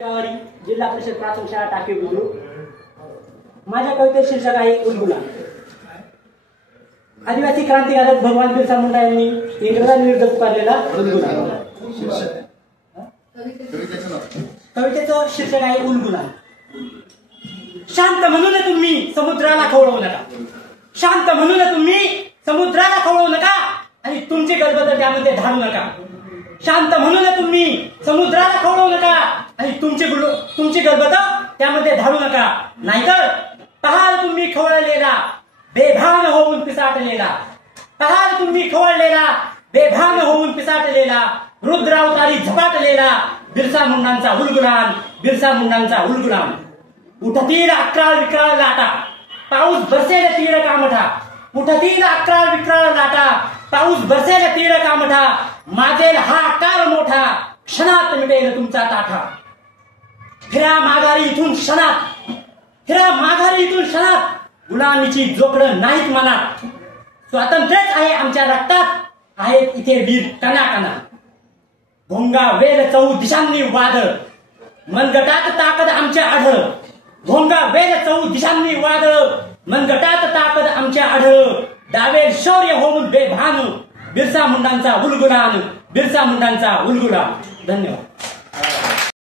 जिल्हा परिषद प्राथमिक शाळा टाके बुद्रुक। माझ्या कवितेचे शीर्षक आहे उलगुला। आदिवासी क्रांतिकारक भगवान बिरसा मुंडा यांनी इंग्रजांविरुद्ध पुकारलेला उलगुला। कवितेचं शीर्षक आहे उलगुला। शांत म्हणून तुम्ही समुद्राला खवळवू नका, शांत म्हणून तुम्ही समुद्राला खवळवू नका आणि तुमची गलबत त्यामध्ये धाडू नका। शांत म्हणून तुम्ही समुद्राला खवळवू नका आणि तुमची गलबत त्यामध्ये धाडू नका, नाहीतर पहाल तुम्ही खवळलेला बेभान होऊन पिसाटलेला, पहाल तुम्ही खवळलेला बेभान होऊन पिसाटलेला रुद्रावतारी झपाटलेला बिरसा मुंडांचा उलगुलान, बिरसा मुंडांचा उलगुलान। उठतील अकराळ विक्राळ लाटा, पाऊस बरसेल तीळ कामठा, उठतील अकराळ विक्राळ लाटा, पाऊस बरसेल तीळ कामठा, माजेल हाकार मोठा, क्षणात मिटेल तुमचा ताठा। फिरा माघारी इथून क्षणात, फिरा माघारी इथून क्षणात, गुलामीची जोखडं नाहीत मनात। स्वातंत्र्यच आहे आमच्या रक्तात, आहेत इथे वीर कणाकणा। भोंगा वेल चौ दिशांनी वादळ, मनगटात ताकद आमच्या आढळ। भोंगा वेल चौ दिशांनी वादळ, मनगटात ताकद आमच्या आढळ। डावे शौर्य होऊन बेभान, बिरसा मुंडांचा उलगुलान, बिरसा मुंडांचा उलगुलान। धन्यवाद।